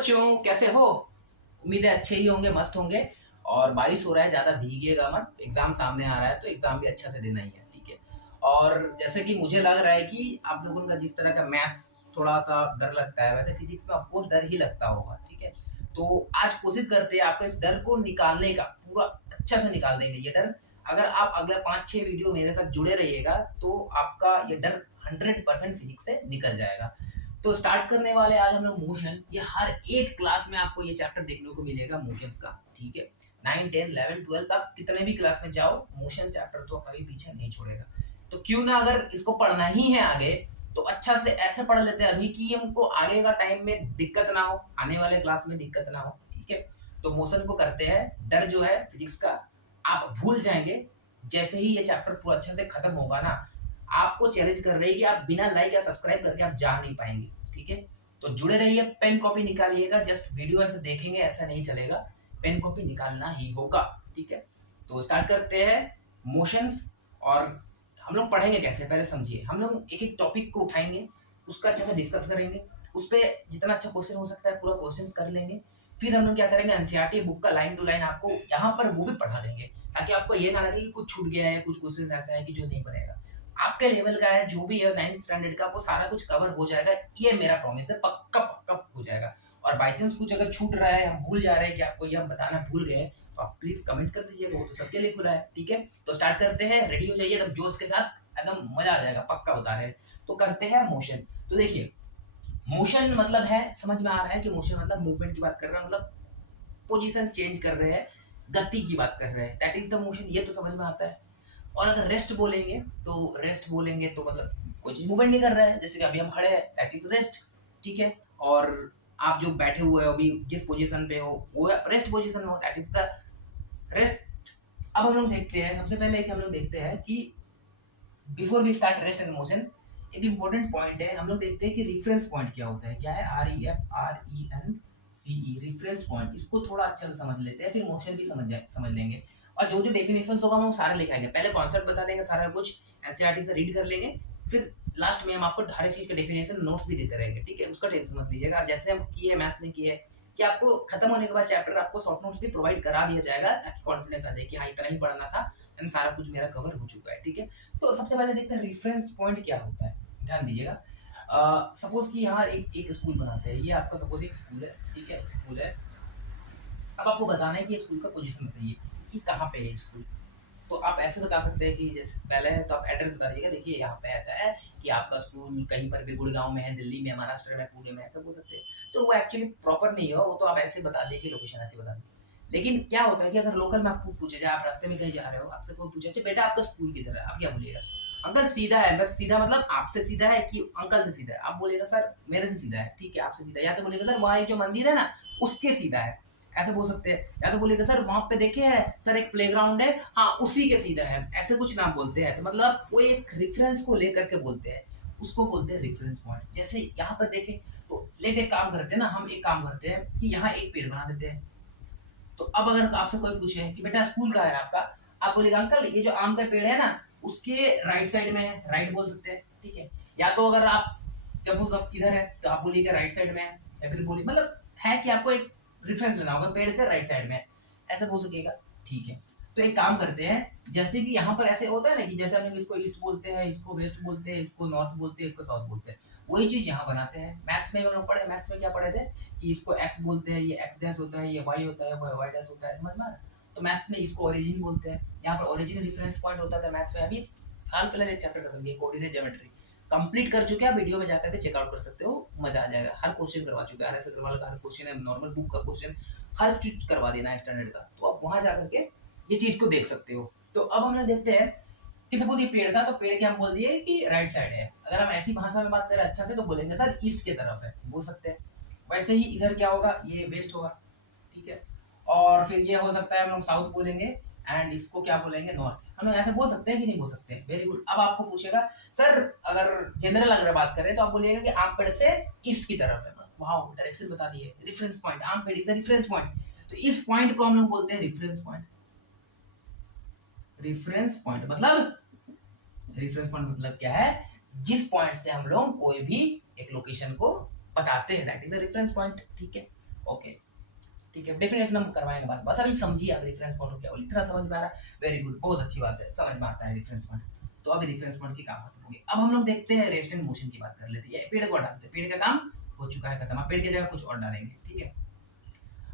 बच्चों, कैसे हो? उम्मीद है अच्छे ही होंगे, मस्त होंगे। और बारिश हो रहा है, ज़्यादा भीगिएगा मत। एग्ज़ाम सामने आ रहा है, तो एग्ज़ाम भी अच्छा से देना ही है, ठीक है? और जैसे कि मुझे लग रहा है कि आप लोगों का जिस तरह का मैथ्स थोड़ा-सा डर लगता है, वैसे फिज़िक्स में ऑफ़ कोर्स डर ही लगता होगा, ठीक है? तो आज कोशिश करते हैं आपको इस डर को निकालने का, पूरा अच्छा से निकाल देंगे ये डर। अगर आप अगले 5-6 वीडियो मेरे साथ जुड़े रहिएगा, तो आपका ये डर 100% फिज़िक्स से निकल जाएगा। तो स्टार्ट करने वाले आज हम लोग मोशन। ये हर एक क्लास में आपको ये चैप्टर देखने को मिलेगा मोशंस का, ठीक है? 9, 10, 11, 12 आप कितने भी क्लास में जाओ, मोशन चैप्टर तो कभी पीछे नहीं छोड़ेगा। तो क्यों ना अगर इसको पढ़ना ही है आगे, तो अच्छा से ऐसे पढ़ लेते हैं अभी कि हमको आगे का टाइम में दिक्कत ना हो, आने वाले क्लास में दिक्कत ना हो, ठीक है? तो मोशन को करते हैं। डर जो है फिजिक्स का आप भूल जाएंगे जैसे ही ये चैप्टर पूरा अच्छा से खत्म होगा ना। आपको चैलेंज कर रही है कि आप बिना लाइक या सब्सक्राइब करके आप जा नहीं पाएंगे, ठीक है? तो जुड़े रहिए, पेन कॉपी निकालिएगा। जस्ट वीडियो ऐसे देखेंगे ऐसा नहीं चलेगा, पेन कॉपी निकालना ही होगा, ठीक है? तो स्टार्ट करते हैं मोशंस। और हम लोग पढ़ेंगे कैसे, पहले समझिए। हम लोग एक एक टॉपिक को उठाएंगे, उसका अच्छे से डिस्कस करेंगे, उस पर जितना अच्छा क्वेश्चन हो सकता है पूरा क्वेश्चन कर लेंगे। फिर हम लोग क्या करेंगे, एनसीईआरटी बुक का लाइन टू लाइन आपको यहाँ पर वो भी पढ़ा देंगे, ताकि आपको ये ना लगे कि कुछ छूट गया है, कुछ क्वेश्चन ऐसा है कि जो नहीं बनेगा। आपके लेवल का है, जो भी है 9th स्टैंडर्ड का, वो सारा कुछ कवर हो जाएगा। ये मेरा प्रॉमिस है, पक्का पक्का हो जाएगा। और बाई चांस कुछ अगर छूट रहा है, हम भूल जा रहे हैं कि आपको ये हम बताना भूल गए, तो आप प्लीज कमेंट कर दीजिएगा, वो तो सबके लिए खुला है, ठीक है? तो स्टार्ट करते हैं, रेडी हो जाइए एकदम जोश के साथ, एकदम मजा आ जाएगा, पक्का बता रहे हैं। तो करते हैं मोशन। तो देखिए, मोशन मतलब है, समझ में आ रहा है कि मोशन मतलब मूवमेंट की बात कर रहा है, मतलब पोजीशन चेंज कर रहे हैं, गति की बात कर रहे हैं, दैट इज द मोशन। ये तो समझ में आता है। और अगर रेस्ट बोलेंगे, तो रेस्ट बोलेंगे तो मतलब कोई चीज मूवमेंट नहीं कर रहा है, जैसे कि अभी हम खड़े हैं, दैट इज रेस्ट, ठीक है? और आप जो बैठे हुए हो अभी, जिस पोजीशन पे हो, वो रेस्ट पोजीशन में हो, दैट इज द रेस्ट। अब हम लोग देखते हैं, सबसे पहले हम लोग देखते हैं कि before we start rest and motion, एक इंपॉर्टेंट पॉइंट है। हम लोग देखते हैं कि रिफरेंस पॉइंट क्या होता है। क्या है? REFRENCE, reference point. इसको थोड़ा अच्छा से समझ लेते हैं, फिर मोशन भी समझ लेंगे। और जो जो डेफिनेशन होगा हम सारे लिखाएंगे, पहले कॉन्सेप्ट बता देंगे सारा कुछ, एनसीईआरटी से रीड कर लेंगे। फिर लास्ट में हम आपको हर एक चीज के डेफिनेशन नोट्स भी देते रहेंगे, ठीक है? उसका टेंशन मत लीजिएगा। जैसे हम किए मैथ्स में किए कि आपको खत्म होने के बाद चैप्टर आपको शॉर्ट नोट्स भी प्रोवाइड करा दिया जाएगा, ताकि कॉन्फिडेंस आ जाए कि हाँ इतना ही पढ़ना था एंड सारा कुछ मेरा कवर हो चुका है, ठीक है? तो सबसे पहले देखते हैं रेफरेंस पॉइंट क्या होता है। ध्यान दीजिएगा। सपोज कि यहाँ एक एक स्कूल बनाते हैं। ये आपका सपोज एक स्कूल है, ठीक है? स्कूल है। अब आपको बताना है कि स्कूल का पोजीशन बताइए कि कहाँ पे है स्कूल। तो आप ऐसे बता सकते हैं कि जैसे पहले है तो आप एड्रेस बता दीजिएगा, देखिए यहाँ पे ऐसा है कि आपका स्कूल कहीं पर भी गुड़गांव में है, दिल्ली में, महाराष्ट्र में, पुणे में, ऐसा बोल सकते हैं। तो वो एक्चुअली प्रॉपर नहीं हो, वो तो आप ऐसे बता दिए कि लोकेशन ऐसे बता दीजिए। लेकिन क्या होता है कि अगर लोकल में आपको पूछे जाए, आप रास्ते में कहीं जा रहे हो, आपसे कोई पूछे, अच्छा बेटा आपका स्कूल किधर है, आप क्या बोलिएगा? अंकल सीधा है। बस सीधा मतलब आपसे सीधा है कि अंकल से सीधा है? आप बोलेगा सर मेरे से सीधा है, ठीक है, आपसे सीधा है। या तो बोलेगा सर वहाँ एक जो मंदिर है ना, उसके सीधा है, ऐसे बोल सकते हैं। या तो बोलेगा सर वहां पे देखे हैं सर एक प्लेग्राउंड है, हाँ उसी के सीधा है, ऐसे कुछ नाम बोलते हैं। तो मतलब वो एक रेफरेंस को लेकर के बोलते हैं, उसको बोलते हैं रेफरेंस पॉइंट। जैसे यहाँ पर देखें, तो लेट एक काम करते हैं ना, हम एक काम करते हैं कि यहाँ एक पेड़ बना देते हैं। तो अब अगर आपसे कोई पूछे कि बेटा स्कूल कहाँ है आपका, आप बोलेगा अंकल ये जो आम का पेड़ है ना, उसके राइट साइड में है, राइट बोल सकते हैं, ठीक है? या तो अगर आप जब आप इधर है तो आप बोलिएगा राइट साइड में है, या फिर बोलिए, मतलब है कि आपको एक रेफरेंस लेना होगा, पेड़ से राइट साइड में है, ऐसे बोल सकेगा, ठीक है? तो एक काम करते हैं, जैसे कि यहाँ पर ऐसे होता है ना कि जैसे हम लोग इसको ईस्ट बोलते हैं, इसको वेस्ट बोलते हैं, इसको नॉर्थ बोलते हैं, इसको साउथ बोलते हैं, वही चीज यहाँ बनाते हैं। मैथ्स में हम लोग पढ़े, मैथ्स में क्या पढ़े थे कि इसको एक्स बोलते हैं, ये एक्स डैश होता है, ये वाई होता है, वाई डैश होता है, समझ में आ रहा है? तो मैथ में इसको ओरिजिन बोलते हैं। यहाँ पर ओरिजिन रेफरेंस पॉइंट होता था मैथ्स में। अभी हाल फिलहाल एक चैप्टर खत्म किया, कोऑर्डिनेट ज्योमेट्री कंप्लीट कर चुके हैं, वीडियो में जाकर के चेकआउट कर सकते हो, मजा आ जाएगा। हर क्वेश्चन करवा चुके हैं, RS अग्रवाल का हर क्वेश्चन है, नॉर्मल बुक का क्वेश्चन, हर चीज करवा देना है स्टैंडर्ड का। तो आप वहां जाकर के ये चीज को देख सकते हो। तो अब हम लोग देखते हैं कि सपोज ये पेड़ था, तो पेड़ के हम बोल दिए कि राइट साइड है। अगर हम ऐसी भाषा में बात करें अच्छा से, तो बोलेंगे सर ईस्ट की तरफ है, बोल सकते हैं। वैसे ही इधर क्या होगा, ये वेस्ट होगा, ठीक है? और फिर ये हो सकता है हम लोग साउथ बोलेंगे, एंड इसको क्या बोलेंगे, नॉर्थ। हम लोग ऐसे बोल सकते हैं कि नहीं बोल सकते? Very good. अब आपको पूछेगा सर, अगर जनरल अगर बात करें तो आप बोलिएगा कि आम पेड़ से ईस्ट की तरफ है। वाह, डायरेक्शन बता दिए। रेफरेंस पॉइंट, आम पेड़ इज रेफरेंस पॉइंट। तो इस पॉइंट को हम लोग बोलते हैं रेफरेंस पॉइंट। रेफरेंस पॉइंट मतलब, रेफरेंस पॉइंट मतलब क्या है? जिस पॉइंट से हम लोग कोई भी एक लोकेशन को बताते हैं, that is the reference point, ठीक है? ओके ठीक है, डेफिनेशन हम करवाएंगे बात, बस अभी समझिए आप रेफरेंस पॉइंट क्या बोली, इतना समझ में आ रहा है, वेरी गुड, बहुत अच्छी बात है, समझ में आता है रेफरेंस पॉइंट। तो अभी रेफरेंस पॉइंट की काम खत्म होगी, अब हम लोग देखते हैं रेस्ट एंड मोशन की बात कर लेते हैं। पेड़ को हटाते हैं, पेड़ का काम हो चुका है खत्म, अब पेड़ की जगह कुछ और डालेंगे, ठीक है।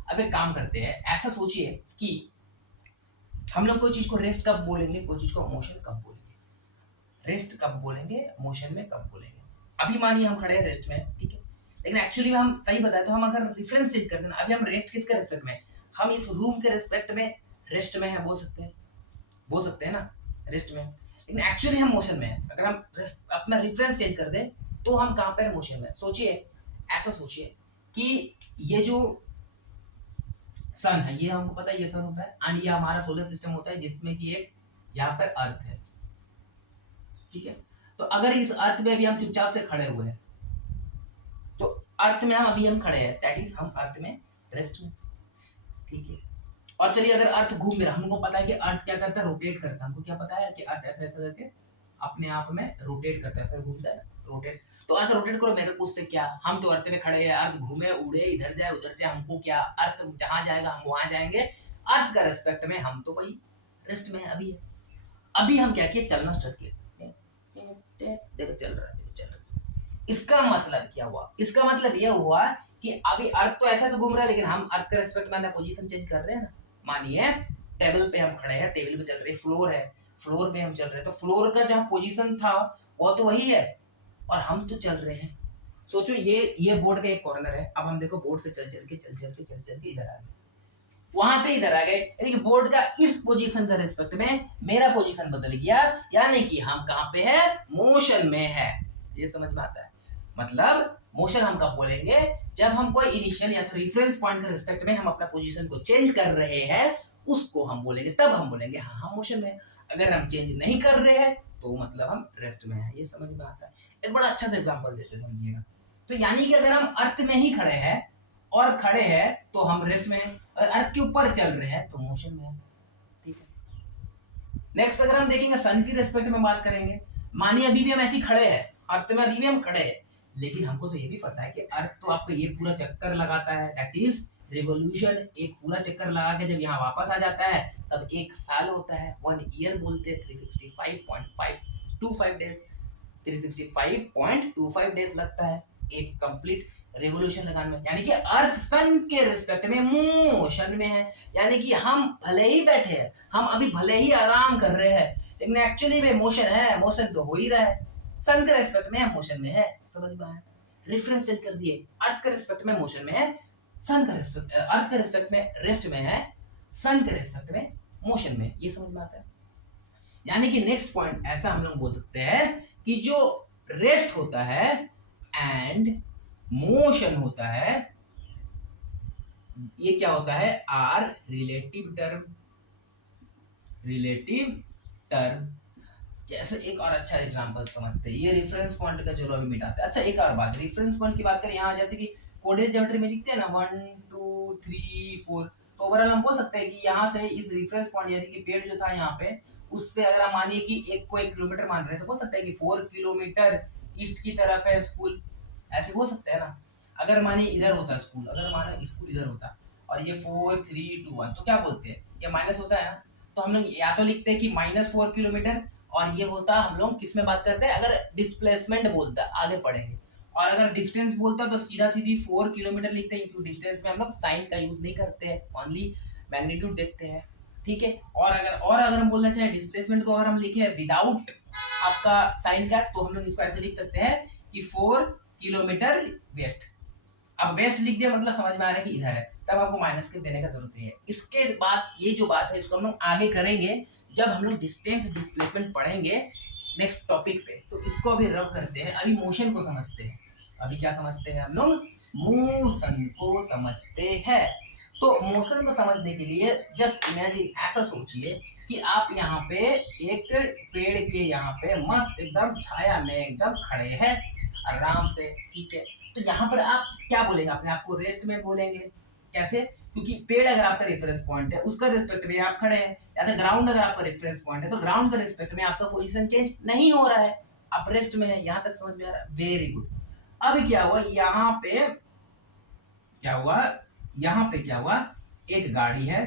अब एक काम करते हैं, ऐसा सोचिए कि हम लोग कोई चीज को रेस्ट कब बोलेंगे, कोई चीज को मोशन कब बोलेंगे, रेस्ट कब बोलेंगे, मोशन में कब बोलेंगे। अभी मानिए हम खड़े हैं रेस्ट में, ठीक है, लेकिन एक्चुअली में हम सही बताए तो हम अगर रेफरेंस चेंज करते हैं ना, अभी हम रेस्ट किसके रिस्पेक्ट में, हम इस रूम के रिस्पेक्ट में रेस्ट में है बोल सकते हैं ना रेस्ट में, लेकिन एक्चुअली हम मोशन में है। अगर हम अपना रेफरेंस चेंज कर दें तो हम कहां पर मोशन में। सोचिए, ऐसा सोचिए कि ये जो सन है, ये हमको पता है ये सन होता है, एंड ये हमारा सोलर सिस्टम होता है जिसमें कि एक यहाँ पर अर्थ है, ठीक है। तो अगर इस अर्थ में अभी हम चुपचाप से खड़े हुए हैं, तो अर्थ में हम खड़े हैं, दैट इज हम अर्थ में रेस्ट में, ठीक है। और चलिए अगर अर्थ घूम रहा, हमको पता है कि अर्थ क्या करता है, रोटेट करता है, हमको क्या पता है कि अर्थ ऐसा ऐसा करके अपने आप में रोटेट करता है, ऐसा घूमता है रोटेट। तो अर्थ रोटेट करो, मेरे को उससे क्या, हम तो अर्थ में खड़े हैं, अर्थ घूमे उड़े इधर जाए उधर जाए, हमको क्या, अर्थ जहां जाएगा हम वहां जाएंगे, अर्थ का रेस्पेक्ट में हम तो वही रेस्ट में अभी हम क्या किए, चलना स्टार्ट किए, देखो चल रहा है। इसका मतलब क्या हुआ, इसका मतलब यह हुआ कि अभी अर्थ तो ऐसा से घूम रहा है, लेकिन हम अर्थ के रेस्पेक्ट में पोजीशन चेंज कर रहे हैं ना। मानिए टेबल पे हम खड़े हैं, टेबल पे चल रही है, फ्लोर है, फ्लोर पे हम चल रहे हैं, तो फ्लोर का जहां पोजीशन था वो तो वही है, और हम तो चल रहे हैं। सोचो ये बोर्ड का एक कॉर्नर है, अब हम देखो बोर्ड से चल चल के इधर आ गए, वहां पे इधर आ गए, यानी कि बोर्ड का इस पोजीशन का रिस्पेक्ट में मेरा पोजीशन बदल गया, यानी कि हम कहां पे है, मोशन में है। ये समझ में आता है, मतलब मोशन हम कब बोलेंगे, जब हम कोई इनिशियल या फिर रेफरेंस पॉइंट के रिस्पेक्ट में हम अपना पोजीशन को चेंज कर रहे हैं, उसको हम बोलेंगे, तब हम बोलेंगे हाँ हम मोशन में। अगर हम चेंज नहीं कर रहे हैं तो मतलब हम रेस्ट में है। ये समझ में आता है। एक बड़ा अच्छा सा एग्जांपल देते समझिएगा। तो यानी कि अगर हम अर्थ में ही खड़े हैं और खड़े हैं तो हम रेस्ट में हैं, अगर अर्थ के ऊपर चल रहे हैं तो मोशन में है, ठीक है। नेक्स्ट अगर हम देखेंगे सन की रिस्पेक्ट में बात करेंगे, मानिए अभी भी हम ऐसे खड़े हैं, अर्थ में अभी भी हम खड़े हैं, लेकिन हमको तो ये भी पता है कि अर्थ तो आपको ये पूरा चक्कर लगाता है, दैट इज रिवॉल्यूशन। एक पूरा चक्कर लगा के जब यहाँ वापस आ जाता है तब एक साल होता है, 1 ईयर बोलते हैं, 365.525 डेज, 365.25 डेज लगता है एक कंप्लीट रेवोल्यूशन लगाने में। यानी कि अर्थ सन के रिस्पेक्ट में मोशन में है, यानी कि हम भले ही बैठे हैं, हम अभी भले ही आराम कर रहे हैं, लेकिन एक्चुअली में मोशन है, मोशन तो हो ही रहा है। सन के रेस्पेक्ट में मोशन में है, समझ में आया। रेफरेंस चेंज कर दिए, अर्थ के रेस्पेक्ट में मोशन में है, सन के रेस्पेक्ट, अर्थ के रेस्पेक्ट में रेस्ट में है, सन के रेस्पेक्ट में मोशन में। ये समझ में आता है। यानी कि नेक्स्ट पॉइंट ऐसा हम लोग बोल सकते हैं कि जो रेस्ट होता है एंड मोशन होता है, ये क्या होता है, आर रिलेटिव टर्म। जैसे एक और अच्छा एग्जांपल समझते हैं, ये रेफरेंस पॉइंट का चलो अभी मिटाते हैं। अच्छा एक और बात, रेफरेंस पॉइंट की बात करें, यहाँ जैसे कि कोऑर्डिनेट ज्योमेट्री में लिखते हैं ना 1 2 3 4, तो ओवरऑल हम बोल सकते हैं कि यहाँ से इस रेफरेंस पॉइंट यानी कि पेड़ जो था यहाँ पे, उससे अगर हम मानिए कि 1 किलोमीटर मान रहे हैं तो बोल सकते हैं कि 4 किलोमीटर ईस्ट की तरफ है स्कूल, ऐसे बोल सकते हैं ना। अगर मानिए इधर होता स्कूल, अगर माना स्कूल इधर होता और ये 4 3 2 1, तो क्या बोलते हैं, ये माइनस होता है ना, तो हम लोग या तो लिखते हैं कि -4 किलोमीटर, और ये होता हम लोग किस में बात करते हैं, अगर डिस्प्लेसमेंट बोलता है आगे पढ़ेंगे, और अगर डिस्टेंस बोलता है तो सीधा सीधी 4 किलोमीटर लिखते हैं, क्योंकि डिस्टेंस में हम लोग साइन का यूज नहीं करते हैं, ओनली मैग्नीट्यूड देखते हैं, ठीक है। और अगर हम बोलना चाहे डिस्प्लेसमेंट को अगर हम लिखे विदाउट आपका साइन का, तो हम लोग इसको ऐसे लिख सकते हैं कि 4 किलोमीटर वेस्ट। अब वेस्ट लिख दिया मतलब समझ में आ रहा है कि इधर है, तब आपको माइनस के देने का जरूरत नहीं है। इसके बाद ये जो बात है इसको हम लोग आगे करेंगे जब हम लोग डिस्टेंस डिस्प्लेसमेंट पढ़ेंगे नेक्स्ट टॉपिक पे। तो इसको अभी रब करते हैं, अभी मोशन को समझते हैं। अभी क्या समझते हैं हम लोग, मोशन को समझते हैं। तो मोशन को समझने के लिए जस्ट इमेजिन, ऐसा सोचिए कि आप यहाँ पे एक पेड़ के यहाँ पे मस्त एकदम छाया में एकदम खड़े हैं आराम से, ठीक है। तो यहाँ पर आप क्या बोलेंगे, अपने आप को रेस्ट में बोलेंगे। कैसे, क्योंकि पेड़ अगर आपका रेफरेंस पॉइंट है उसका रिस्पेक्ट में आप खड़े हैं, या तो ग्राउंड अगर आपका रेफरेंस पॉइंट है तो ग्राउंड के रिस्पेक्ट में आपका पोजीशन चेंज नहीं हो रहा है, आप रेस्ट में है। यहाँ तक समझ में आ रहा है, वेरी गुड। अब क्या हुआ, यहाँ पे क्या हुआ, यहाँ पे क्या हुआ, एक गाड़ी है,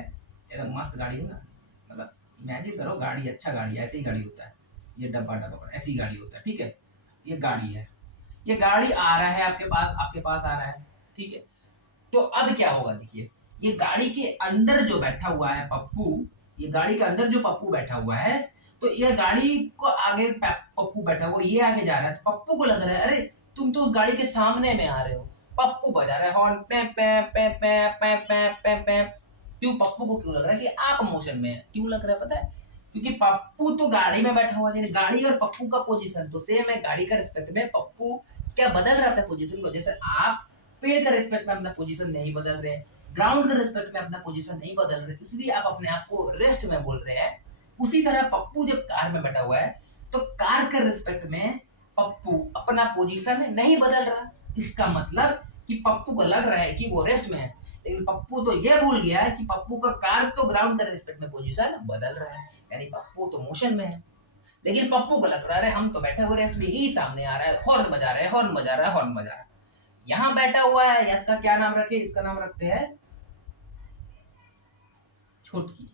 एकदम मस्त गाड़ी है ना, मतलब इमेजिन करो गाड़ी, अच्छा गाड़ी है, ऐसी ही गाड़ी होता है, ये डब्बा डब्बा ऐसी गाड़ी होता है, ठीक है। ये गाड़ी है, ये गाड़ी आ रहा है आपके पास आ रहा है, ठीक है। तो अब क्या होगा देखिए, ये गाड़ी के अंदर जो बैठा हुआ है पप्पू, ये गाड़ी के अंदर जो पप्पू बैठा हुआ है, तो ये गाड़ी को आगे पप्पू बैठा हुआ, ये आगे जा रहा है, तो पप्पू को लग रहा है अरे तुम तो उस गाड़ी के सामने में आ रहे हो। पप्पू बजा रहा है हॉर्न, पे पे पे पे पे पे पे पे। क्यों, पप्पू को क्यों लग रहा है कि आप मोशन में है? क्यों लग रहा है पता है? क्योंकि पप्पू तो गाड़ी में बैठा हुआ है, गाड़ी और पप्पू का पोजीशन तो सेम है। गाड़ी का रिस्पेक्ट में पप्पू क्या बदल रहा है अपने पोजीशन को, जैसे आप पेड़ का रिस्पेक्ट में अपना पोजीशन नहीं बदल रहे, ग्राउंड का रिस्पेक्ट में अपना पोजीशन नहीं बदल रहे, इसलिए आप अपने आप को रेस्ट में बोल रहे हैं। उसी तरह पप्पू जब कार में बैठा हुआ है, तो कार के रिस्पेक्ट में पप्पू अपना पोजीशन नहीं बदल रहा। इसका मतलब कि पप्पू को लग रहा है कि वो रेस्ट में है, लेकिन पप्पू तो यह भूल गया है कि पप्पू का कार तो ग्राउंड के रिस्पेक्ट में पोजीशन बदल रहा है, यानी पप्पू तो मोशन में है। लेकिन पप्पू को लग रहा है हम तो बैठे हुए रेस्ट में, ही सामने आ रहा है, हॉर्न बजा रहा है, हॉर्न बजा रहा है, हॉर्न बजा रहा है। यहाँ बैठा हुआ है, इसका क्या नाम रखे, इसका नाम रखते हैं छुटकी।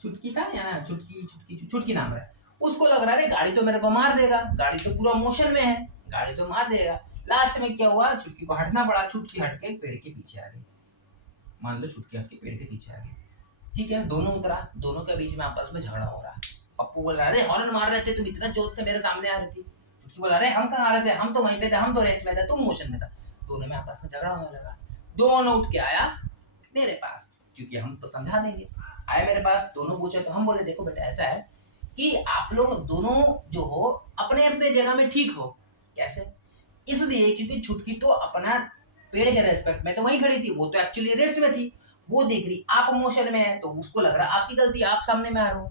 छुटकी था या ना, छुटकी छुटकी छुटकी नाम है। उसको लग रहा है गाड़ी तो मेरे को मार देगा, गाड़ी तो पूरा मोशन में है, गाड़ी तो मार देगा। लास्ट में क्या हुआ, छुटकी को हटना पड़ा, छुटकी हट के पेड़ के पीछे आ गई। मान लो छुटकी हट के पेड़ के पीछे आ गई, ठीक है। दोनों उतरा, दोनों के बीच में आपस में झगड़ा हो रहा। पप्पू बोल रहा अरे हॉर्न मार रहे थे तुम, इतना जोर से मेरे सामने आ रही थी। छुटकी बोला अरे हम कहाँ आ रहे थे, हम तो वहीं पे थे, हम तो रेस्ट में थे, तुम मोशन में था। दोनों में आपस में झगड़ा होने लगा। दोनों उठ के आया मेरे पास, क्योंकि हम तो समझा देंगे। आए मेरे पास, दोनों पूछे तो हम बोले देखो बेटा ऐसा है कि आप लोग दोनों जो हो अपने अपने जगह में ठीक हो। कैसे? इसलिए क्योंकि छुटकी तो अपना पेड़ के रेस्पेक्ट में तो वहीं खड़ी थी, वो तो एक्चुअली रेस्ट में थी, वो देख रही आप मोशन में है, तो उसको लग रहा आपकी गलती, आप सामने में आ रहे हो।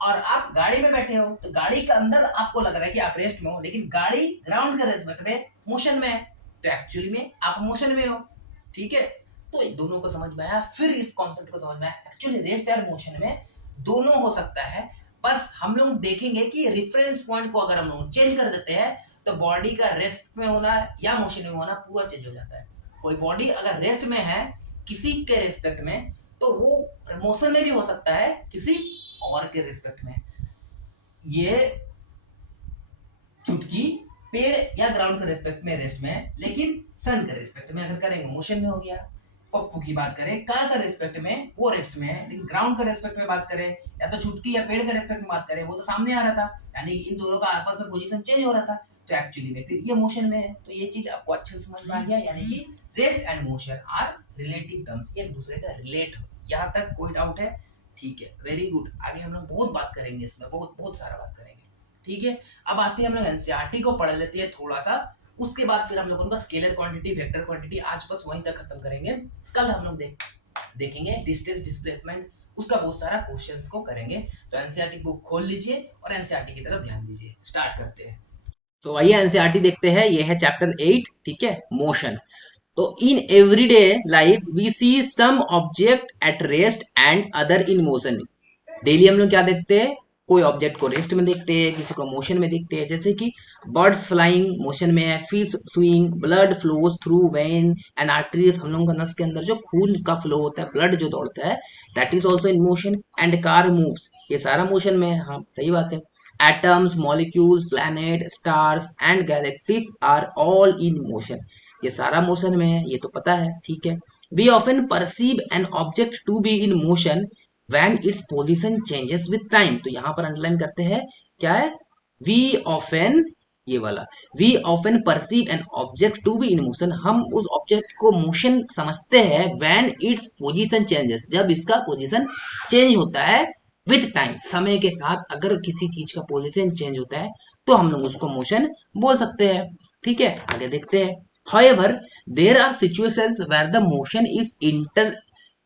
और आप गाड़ी में बैठे हो, तो गाड़ी के अंदर आपको लग रहा है कि आप रेस्ट में हो, लेकिन गाड़ी ग्राउंड के रेस्पेक्ट में मोशन में है, तो एक्चुअली में आप मोशन में हो, ठीक है। तो दोनों को समझ में आया, फिर इस कॉन्सेप्ट को समझ में आया एक्चुअली रेस्ट और मोशन में दोनों हो सकता है। बस हम लोग देखेंगे कि रेफरेंस पॉइंट को अगर हम लोग चेंज कर देते हैं, तो बॉडी का रेस्ट में होना या मोशन में होना पूरा चेंज हो जाता है। कोई बॉडी अगर रेस्ट में है किसी के रिस्पेक्ट में, तो वो मोशन में भी हो सकता है किसी और के रिस्पेक्ट में। ये चुटकी पेड़ या ग्राउंड के रिस्पेक्ट में रेस्ट में है, लेकिन सन के रिस्पेक्ट में अगर करेंगे मोशन में हो गया। पप्पू की बात करें कार का रिस्पेक्ट में, वो रेस्ट में है, लेकिन ग्राउंड का रिस्पेक्ट में बात करें या तो छुटकी या पेड़ का रिस्पेक्ट में बात करें, वो तो सामने आ रहा था, यानी इन दोनों का आपस में पोजीशन चेंज हो रहा था, तो एक्चुअली में फिर ये मोशन में है। तो ये चीज आपको अच्छे से समझ में आ गया, यानी कि rest and motion are relative terms, एक दूसरे का रिलेट हो। यहाँ तक कोई डाउट है? ठीक है, वेरी गुड। आगे हम लोग बहुत बात करेंगे इसमें, बहुत बहुत सारा बात करेंगे, ठीक है। अब आते हैं हम लोग एनसीईआरटी को पढ़ लेते हैं थोड़ा सा, उसके बाद फिर हम लोग उनका स्केलर क्वांटिटी, वेक्टर क्वांटिटी आज बस वहीं तक खत्म करेंगे। कल हम लोग देखेंगे डिस्टेंस डिस्प्लेसमेंट, उसका बहुत सारा क्वेश्चंस को करेंगे। तो एनसीईआरटी बुक खोल लीजिए और एनसीईआरटी की तरफ ध्यान दीजिए। स्टार्ट करते हैं। तो आइए एनसीईआरटी देखते हैं, ये है चैप्टर 8, ठीक है, मोशन। तो in everyday life we see some object at rest and other in motion. Daily हम लोग क्या देखते हैं, कोई ऑब्जेक्ट को रेस्ट में देखते हैं, किसी को मोशन में देखते हैं, जैसे कि बर्ड्स फ्लाइंग मोशन में है, fish swimming, blood flows through when and arteries, हम लोगों का नस के अंदर जो खून का फ्लो होता है, ब्लड जो दौड़ता है, that is also in motion. And car moves, ये सारा मोशन में है, हाँ सही बात है। Atoms, molecules, planet, stars and galaxies are all in motion, ये सारा मोशन में है, ये तो पता है, ठीक है। We often perceive an object to be in motion when its position changes with time, तो यहां पर अंडरलाइन करते हैं क्या है, we often, ये वाला we often perceive an object to be in motion, हम उस ऑब्जेक्ट को मोशन समझते हैं when its position changes, जब इसका पोजीशन चेंज होता है विथ टाइम, समय के साथ अगर किसी चीज का पोजीशन चेंज होता है तो हम लोग उसको मोशन बोल सकते हैं, ठीक है। आगे देखते हैं। However, there are situations where the motion is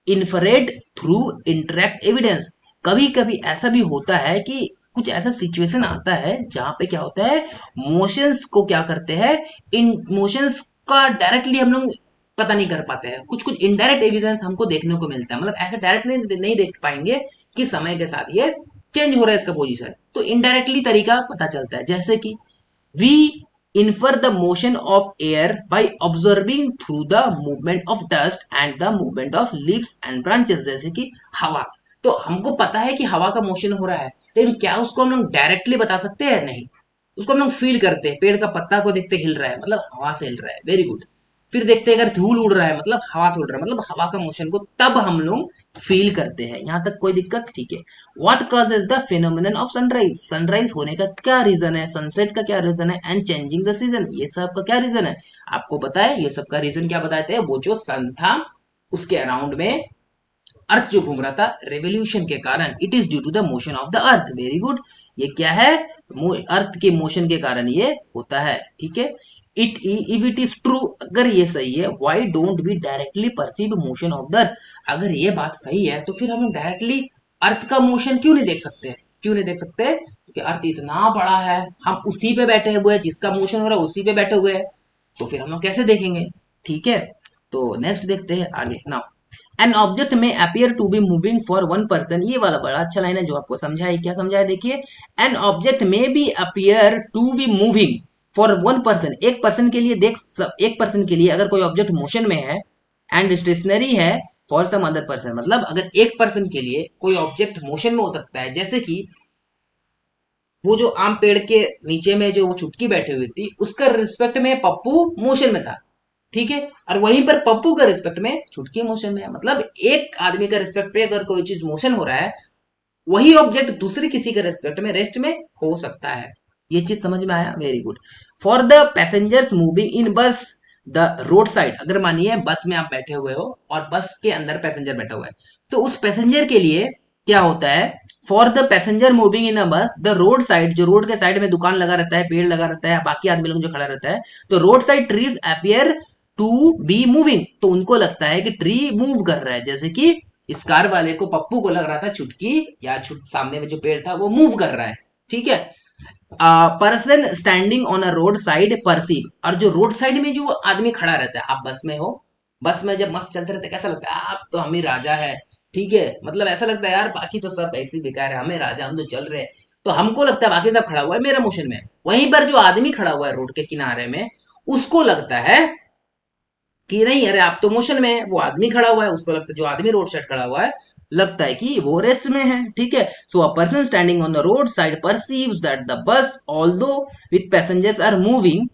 inferred through indirect evidence, कभी कभी ऐसा भी होता है कि कुछ ऐसा सिचुएशन आता है जहां पे क्या होता है, मोशंस को क्या करते हैं, इन मोशंस का डायरेक्टली हम लोग पता नहीं कर पाते हैं, कुछ कुछ इनडायरेक्ट एविडेंस हमको देखने को मिलता है, मतलब ऐसे डायरेक्ट नहीं देख पाएंगे कि समय के साथ ये चेंज हो रहा है इसका पोजीशन, तो इनडायरेक्टली तरीका पता चलता है। जैसे कि we infer the motion of air by observing through the movement of dust and the movement of leaves and branches, जैसे कि हवा। तो हमको पता है कि हवा का मोशन हो रहा है, लेकिन क्या उसको हम लोग डायरेक्टली बता सकते हैं? नहीं, उसको हम लोग फील करते हैं। पेड़ का पत्ता को देखते हिल रहा है, मतलब हवा से हिल रहा है, वेरी गुड। फिर देखते हैं अगर धूल उड़ रहा है, मतलब हवा से उड़ रहा है, मतलब हवा का मोशन को तब हम लोग फील करते हैं। यहां तक कोई दिक्कत? ठीक है। What causes the phenomenon of sunrise, sunrise होने का क्या रीजन है, सनसेट का क्या रीजन है, एंड चेंजिंग द सीजन, ये सब का क्या रीजन है? आपको पता है ये सब का रीजन क्या बताते हैं? वो जो सन था उसके अराउंड में अर्थ जो घूम रहा था रेवोल्यूशन के कारण, it is due to the motion of the earth. Very good. ये क्या है? अर्थ के मोशन के कारण ये होता है। ठीक है। It if it is true, अगर ये सही है, why don't we directly perceive motion of the earth, अगर ये बात सही है तो फिर हम डायरेक्टली अर्थ का मोशन क्यों नहीं देख सकते? क्यों नहीं देख सकते? क्योंकि अर्थ इतना बड़ा है, हम उसी पे बैठे हुए हैं, जिसका मोशन हो रहा है उसी पे बैठे हुए हैं, तो फिर हम लोग कैसे देखेंगे? ठीक है। तो नेक्स्ट देखते हैं आगे। Now an object may appear to be moving for one person, ये वाला बड़ा अच्छा लाइन है जो आपको समझा है। क्या समझा है? देखिए, an object may be appear to be moving for one person, एक पर्सन के लिए एक पर्सन के लिए अगर कोई ऑब्जेक्ट मोशन में है एंड स्टेशनरी है फॉर सम अदर पर्सन, मतलब अगर एक पर्सन के लिए कोई ऑब्जेक्ट मोशन में हो सकता है, जैसे कि वो जो आम पेड़ के नीचे में जो वो चुटकी बैठी हुई थी उसका रिस्पेक्ट में पप्पू मोशन में था, ठीक है, और वहीं पर पप्पू का रिस्पेक्ट में चुटकी मोशन में है। मतलब एक आदमी का रिस्पेक्ट पे अगर कोई चीज मोशन हो रहा है, वही ऑब्जेक्ट दूसरे किसी के रिस्पेक्ट में रेस्ट में हो सकता है। ये चीज समझ में आया? Very good. For the passengers moving in बस द रोड साइड, अगर मानिए बस में आप बैठे हुए हो और बस के अंदर पैसेंजर बैठा हुआ है, तो उस पैसेंजर के लिए क्या होता है? For the passenger moving in a bus the road side, जो रोड के साइड में दुकान लगा रहता है, पेड़ लगा रहता है, बाकी आदमी लोग जो खड़ा रहता है, तो roadside trees appear to be moving, तो उनको लगता है कि ट्री मूव कर रहा है। जैसे कि इस कार वाले को, पप्पू को लग रहा था चुटकी या सामने में जो पेड़ था वो मूव कर रहा है। ठीक है। Person standing on a road side perceive, और जो रोड साइड में जो आदमी खड़ा रहता है, आप बस में हो, बस में जब मस्त चलते रहते कैसा लगता है? आप तो हम ही राजा है। ठीक है, मतलब ऐसा लगता है यार बाकी तो सब ऐसी बेकार है, हमें राजा, हम तो चल रहे हैं। तो हमको लगता है बाकी सब खड़ा हुआ है, मेरा मोशन में। वहीं पर जो आदमी खड़ा हुआ है रोड के किनारे में, उसको लगता है कि नहीं, अरे आप तो मोशन में है, वो आदमी खड़ा हुआ है, उसको लगता है, जो आदमी रोड साइड खड़ा हुआ है, लगता है कि वो रेस्ट में है। ठीक है। So a person standing on the road side perceives that the bus although with passengers are moving,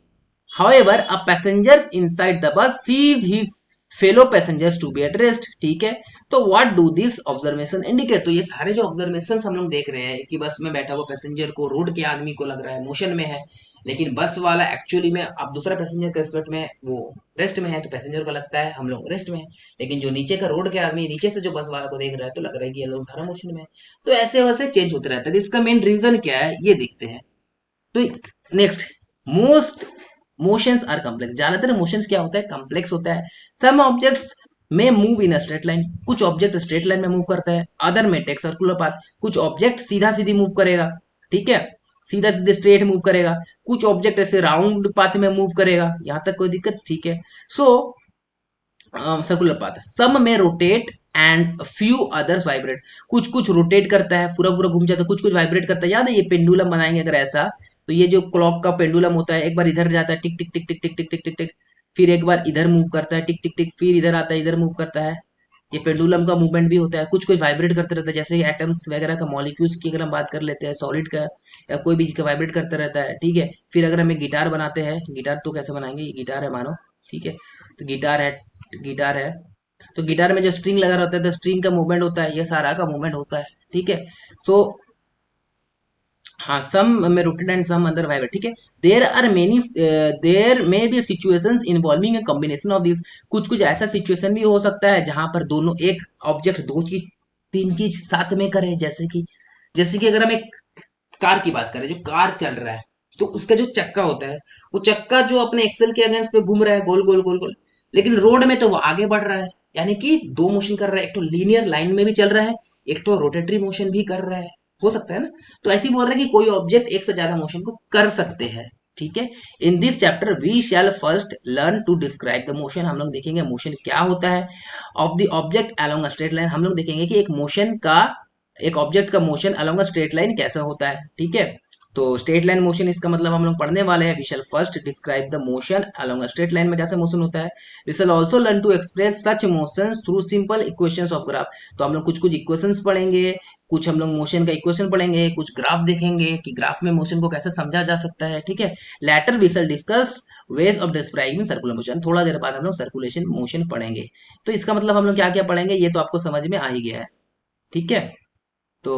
however a passengers inside the bus sees his fellow passengers to be at rest। ठीक है। तो what do this observation indicate, तो ये सारे जो observation हम लोग देख रहे हैं कि बस में बैठा हुआ पैसेंजर को, रोड के आदमी को लग रहा है मोशन में है, लेकिन बस वाला एक्चुअली में अब दूसरा पैसेंजर के रिस्पेक्ट में वो रेस्ट में है, तो पैसेंजर को लगता है हम लोग रेस्ट में है, लेकिन जो नीचे का रोड के आदमी नीचे से जो बस वाला को देख रहा है तो लग रहा है कि ये लोग सारा मोशन में है। तो ऐसे वैसे चेंज होते रहता है। इसका मेन रीजन क्या है ये देखते हैं। तो next, most motions are complex, ज्यादातर मोशंस क्या होता है? कॉम्प्लेक्स होता है। Some objects may move in straight line, कुछ ऑब्जेक्ट स्ट्रेट लाइन में मूव करता है, other may take circular path, कुछ ऑब्जेक्ट सीधा सीधी मूव करेगा। ठीक है, सीधा सीधे स्ट्रेट मूव करेगा, कुछ ऑब्जेक्ट ऐसे राउंड पाथ में मूव करेगा। यहां तक कोई दिक्कत? ठीक है। सो सर्कुलर पाथ, सम में rotate and few others vibrate, कुछ कुछ रोटेट करता है, पूरा पूरा घूम जाता है, कुछ कुछ वाइब्रेट करता है। याद है ये पेंडुलम बनाएंगे अगर ऐसा, तो ये जो क्लॉक का पेंडुलम होता है, एक बार इधर जाता है टिक टिक टिक टिक टिक टिक टिक टिक टिक, फिर एक बार इधर मूव करता है टिक टिक टिक, फिर इधर आता है इधर मूव करता है। ये पेंडुलम का मूवमेंट भी होता है, कुछ कुछ वाइब्रेट करते रहता है, जैसे एटम्स वगैरह का, मॉलिक्यूल्स की अगर हम बात कर लेते हैं, सॉलिड का या कोई भी चीज का वाइब्रेट करता रहता है। ठीक है। फिर अगर हमें गिटार बनाते हैं, गिटार तो कैसे बनाएंगे, ये गिटार है मानो, ठीक है, तो गिटार है, गिटार है, तो गिटार में जो स्ट्रिंग लगा रहता है तो स्ट्रिंग का मूवमेंट होता है, ये सारा का मूवमेंट होता है। ठीक है। सो हाँ, सम में रोटेट एंड सम अंदर वाइब्रेट। ठीक है। There are many, there may be situations involving a combination of this, कुछ कुछ ऐसा सिचुएशन भी हो सकता है जहां पर दोनों, एक ऑब्जेक्ट दो चीज तीन चीज साथ में करे। जैसे कि अगर हम एक कार की बात करें, जो कार चल रहा है, तो उसका जो चक्का होता है, वो चक्का जो अपने एक्सल के अगेंस्ट पे घूम रहा है गोल गोल गोल गोल, लेकिन रोड में तो वो आगे बढ़ रहा है, यानी कि दो मोशन कर रहा है, एक तो लीनियर लाइन में भी चल रहा है, एक तो रोटेटरी मोशन भी कर रहा है, हो सकता है ना। तो ऐसे ही बोल रहे हैं कि कोई ऑब्जेक्ट एक से ज्यादा मोशन को कर सकते हैं। ठीक है। In this chapter we shall first learn to describe the motion, हम लोग देखेंगे मोशन क्या होता है, of the object along a straight line, हम लोग देखेंगे कि एक ऑब्जेक्ट का motion along a straight line कैसा होता है। ठीक है। तो स्ट्रेट लाइन मोशन इसका मतलब हम लोग पढ़ने वाले हैं। We shall first describe the motion along a straight line में कैसे मोशन होता है। We shall also learn to express such motions through simple equations of graph. तो हम लोग कुछ कुछ इक्वेशंस पढ़ेंगे, कुछ हम लोग मोशन का इक्वेशन पढ़ेंगे, कुछ ग्राफ देखेंगे कि ग्राफ में मोशन को कैसे समझा जा सकता है, ठीक है। Later we shall discuss ways of describing circular motion. थोड़ा देर बाद हम लोग सर्कुलेशन मोशन पढ़ेंगे। तो इसका मतलब हम लोग क्या क्या पढ़ेंगे ये तो आपको समझ में आ ही गया है, ठीक है। तो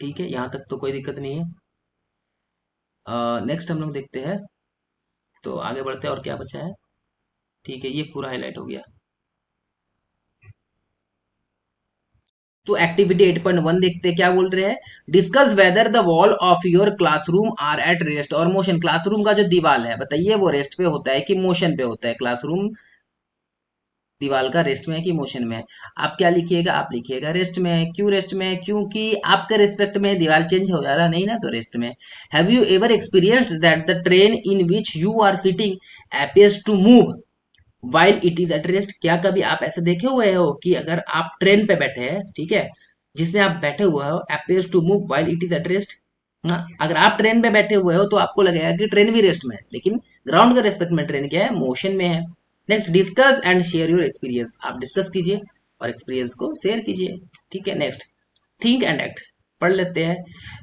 ठीक है, यहाँ तक तो कोई दिक्कत नहीं है। नेक्स्ट हम लोग देखते हैं, तो आगे बढ़ते हैं और क्या बचा है। ठीक है, ये पूरा हाईलाइट हो गया। तो एक्टिविटी 8.1 देखते हैं क्या बोल रहे हैं। Discuss whether the wall of your classroom are at rest और मोशन। क्लासरूम का जो दीवार है बताइए वो रेस्ट पे होता है कि मोशन पे होता है। क्लासरूम दीवार का रेस्ट में है कि मोशन में है। आप क्या लिखिएगा, आप लिखिएगा रेस्ट में है। क्यों रेस्ट में है? क्योंकि आपके रिस्पेक्ट में दीवार चेंज हो जा रहा नहीं ना, तो रेस्ट में। Have you ever experienced that the train in which you are sitting appears to move while it is at rest? क्या कभी आप ऐसे देखे हुए हो कि अगर आप ट्रेन पे बैठे हैं, ठीक है, जिसमें आप बैठे हुए हो appears to move while it is at rest. हाँ, अगर आप ट्रेन पे बैठे हुए हो तो आपको लगेगा कि ट्रेन भी रेस्ट में है, लेकिन ग्राउंड के रेस्पेक्ट में ट्रेन क्या है, मोशन में है। Next, discuss and share your experience. आप डिस्कस कीजिए और एक्सपीरियंस को शेयर कीजिए, ठीक है। नेक्स्ट, थिंक एंड एक्ट पढ़ लेते हैं।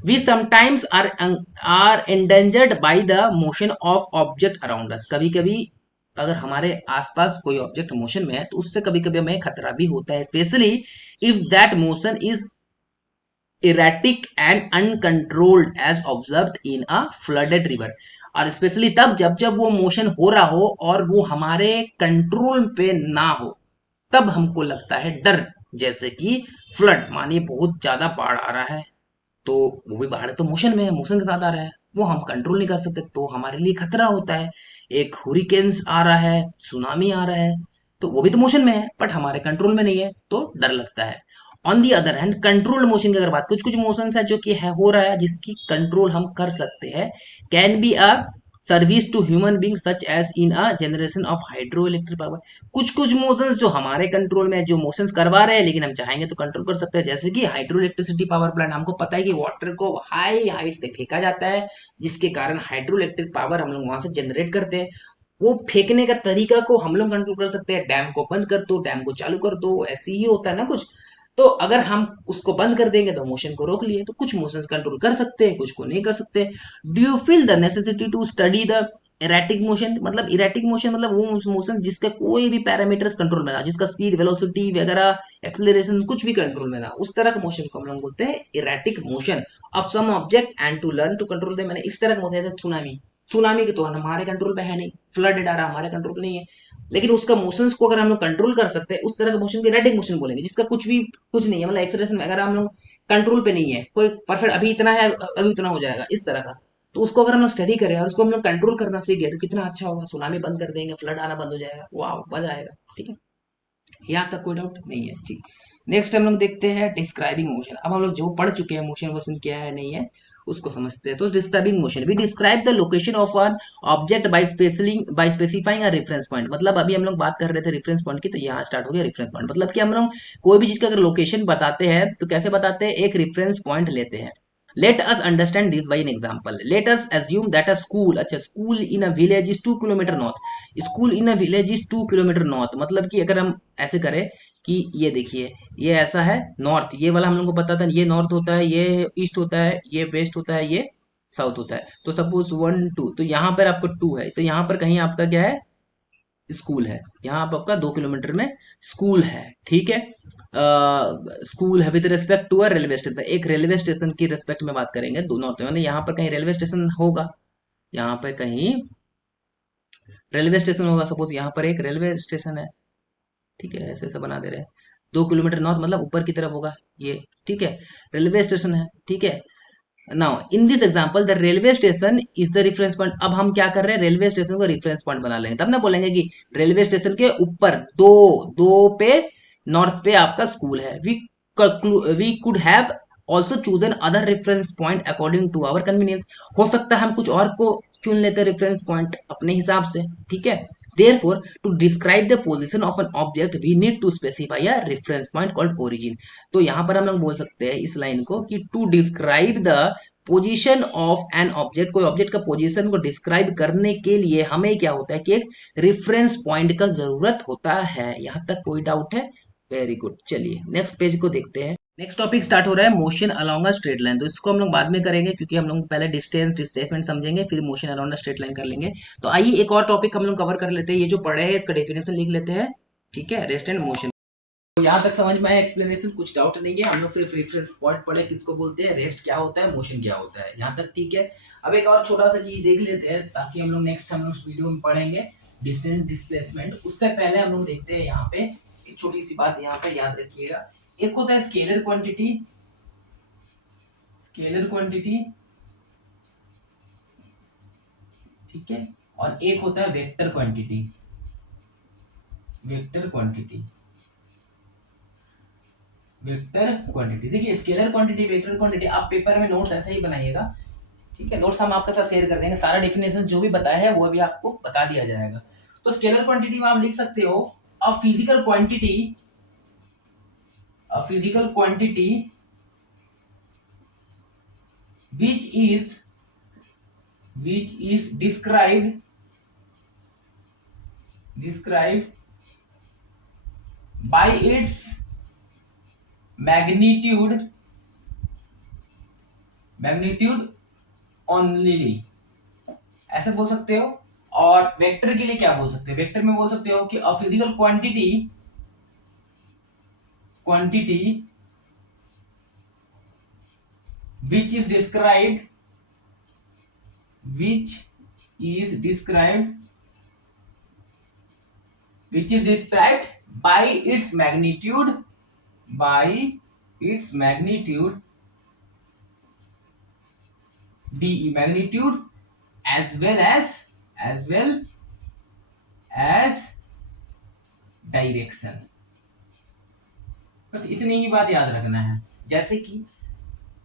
We sometimes are endangered by the motion of object around us. कभी कभी अगर हमारे आसपास कोई ऑब्जेक्ट मोशन में है तो उससे कभी कभी हमें खतरा भी होता है, specially if that motion is erratic and uncontrolled as observed in a flooded river। और स्पेशली तब जब जब वो मोशन हो रहा हो और वो हमारे कंट्रोल पे ना हो, तब हमको लगता है डर। जैसे कि फ्लड, मानिए बहुत ज्यादा बाढ़ आ रहा है, तो वो भी बाढ़ तो मोशन में है, मोशन के साथ आ रहा है, वो हम कंट्रोल नहीं कर सकते, तो हमारे लिए खतरा होता है। एक हुरिकेन्स आ रहा है, सुनामी आ रहा है, तो वो भी तो मोशन में है बट हमारे कंट्रोल में नहीं है, तो डर लगता है। On the other hand, controlled motion की अगर बात, कुछ कुछ मोशन है जो कि है हो रहा है जिसकी कंट्रोल हम कर सकते हैं, can be a service to human being such as in a generation of hydroelectric power. कुछ कुछ मोशंस जो हमारे कंट्रोल में है, जो मोशंस करवा रहे हैं लेकिन हम चाहेंगे तो कंट्रोल कर सकते हैं, जैसे कि हाइड्रो इलेक्ट्रिसिटी पावर प्लांट। हमको पता है कि वाटर को हाई हाइट से फेंका जाता है, जिसके कारण हाइड्रो इलेक्ट्रिक पावर हम लोग वहां से जनरेट करते हैं। वो फेंकने का तरीका को हम लोग कंट्रोल कर सकते हैं, डैम को बंद कर दो, डैम को चालू कर दो, ऐसे ही होता है ना कुछ। तो अगर हम उसको बंद कर देंगे तो मोशन को रोक लिए, तो कुछ मोशंस कंट्रोल कर सकते हैं, कुछ को नहीं कर सकते। Do you feel the necessity to study the erratic motion? मतलब इरेटिक मोशन मतलब वो मोशन जिसका कोई भी पैरामीटर्स कंट्रोल में ना, जिसका स्पीड, वेलोसिटी वगैरह, एक्सेलरेशन कुछ भी कंट्रोल में ना, उस तरह का मोशन को हम लोग बोलते हैं erratic motion of some object and to learn to control they. मैंने इस तरह का मोशन, जैसे सुनामी, सुनामी के तो हमारे कंट्रोल पे है नहीं, फ्लड आ रहा हमारे कंट्रोल पे नहीं है, लेकिन उसका मोशंस को अगर हम लोग कंट्रोल कर सकते हैं, उस तरह के मोशन को इरेटिक मोशन बोलेंगे, जिसका कुछ भी कुछ नहीं है, मतलब एक्सेलरेशन अगर हम लोग कंट्रोल पे नहीं है, कोई परफेक्ट अभी इतना है अभी उतना हो जाएगा, इस तरह का। तो उसको अगर हम लोग स्टडी करें और उसको हम लोग कंट्रोल करना सीख गए तो कितना अच्छा होगा। सुनामी बंद कर देंगे, फ्लड आना बंद हो जाएगा, वाह मजा आएगा, ठीक है। यहाँ तक कोई डाउट नहीं है, ठीक। नेक्स्ट हम लोग देखते हैं डिस्क्राइबिंग मोशन। अब हम लोग जो पढ़ चुके हैं मोशन वोशन क्या है नहीं है उसको समझते हैं। तो describing motion, we describe the location of an object by specifying a reference point. मतलब अभी हम लोग बात कर रहे थे रेफरेंस पॉइंट की, तो यहाँ स्टार्ट हो गया रेफरेंस पॉइंट। मतलब कि हम लोग कोई भी चीज का अगर लोकेशन बताते हैं तो कैसे बताते हैं, एक रेफरेंस पॉइंट लेते हैं। Let us understand this by an example. Let us assume that a school, अच्छा, school in a village is 2 kilometre north. School in a village is 2 kilometre north। मतलब कि अगर हम ऐसे करें कि ये देखिए, ये ऐसा है नॉर्थ, ये वाला हम लोग को पता था, ये नॉर्थ होता है, ये ईस्ट होता है, ये वेस्ट होता है, ये साउथ होता है। तो सपोज 1 2, तो यहाँ पर आपको 2 है, तो यहाँ पर कहीं आपका क्या है, स्कूल है। यहाँ पर आपका 2 किलोमीटर में स्कूल है, ठीक है। स्कूल है with respect to a railway station. एक रेलवे स्टेशन की रिस्पेक्ट में बात करेंगे, दोनों मतलब यहाँ पर कहीं रेलवे स्टेशन होगा, यहाँ पे कहीं रेलवे स्टेशन होगा। सपोज यहाँ पर एक रेलवे स्टेशन है, ठीक है, ऐसे ऐसे बना दे रहे हैं। 2 किलोमीटर नॉर्थ मतलब ऊपर की तरफ होगा ये, ठीक है, रेलवे स्टेशन है, ठीक है। Now in this example the railway station is the reference point. अब हम क्या कर रहे हैं, रेलवे स्टेशन को रेफरेंस पॉइंट बना लेंगे, तब ना बोलेंगे कि रेलवे स्टेशन के ऊपर दो दो पे नॉर्थ पे आपका स्कूल है। We could have also chosen other reference point according to our convenience. हो सकता है हम कुछ और को चुन लेते रेफरेंस पॉइंट अपने हिसाब से, ठीक है। Therefore, to describe the position of an object, we need to specify a reference point called origin। तो यहाँ पर हम लोग बोल सकते हैं इस लाइन को कि to describe the position of an object, कोई ऑब्जेक्ट का पोजीशन को डिस्क्राइब करने के लिए हमें क्या होता है कि एक रेफरेंस पॉइंट का जरूरत होता है। यहां तक कोई डाउट है? Very good. चलिए नेक्स्ट पेज को देखते हैं। नेक्स्ट टॉपिक स्टार्ट हो रहा है motion along a straight line. तो इसको हम लोग बाद में करेंगे क्योंकि हम लोग पहले डिस्टेंस डिस्प्लेसमेंट समझेंगे, फिर मोशन अराउंड अ स्ट्रेट लाइन कर लेंगे। तो आइए एक और टॉपिक हम लोग कवर कर लेते हैं। ये जो पढ़े हैं इसका डेफिनेशन लिख लेते हैं। ठीक है, रेस्ट एंड मोशन। तो यहाँ तक समझ में आया एक्सप्लेनेशन, कुछ डाउट नहीं है। हम लोग सिर्फ रेफरेंस पॉइंट पढ़े, किसको बोलते हैं, रेस्ट क्या होता है, मोशन क्या होता है, यहाँ तक ठीक है। अब एक और छोटा सा चीज देख लेते हैं ताकि हम लोग नेक्स्ट वीडियो में पढ़ेंगे डिस्टेंस डिस्प्लेसमेंट। उससे पहले हम लोग देखते हैं यहाँ पे एक छोटी सी बात यहाँ पे याद रखिएगा। एक होता है स्केलर क्वांटिटी, स्केलर क्वांटिटी, ठीक है, और एक होता है vector quantity, vector quantity, vector quantity. देखिए स्केलर क्वांटिटी, वेक्टर क्वांटिटी, आप पेपर में नोट्स ऐसे ही बनाइएगा, ठीक है। नोट्स हम आपके साथ शेयर कर देंगे, सारा डेफिनेशन जो भी बताया है वो भी आपको बता दिया जाएगा। तो स्केलर क्वांटिटी में आप लिख सकते हो अ physical quantity, a physical quantity which is described by its magnitude only, ऐसे बोल सकते हो। और वेक्टर के लिए क्या बोल सकते हो, वेक्टर में बोल सकते हो कि अ physical quantity which is described by its magnitude, de magnitude as well as direction. बस इतनी ही बात याद रखना है। जैसे कि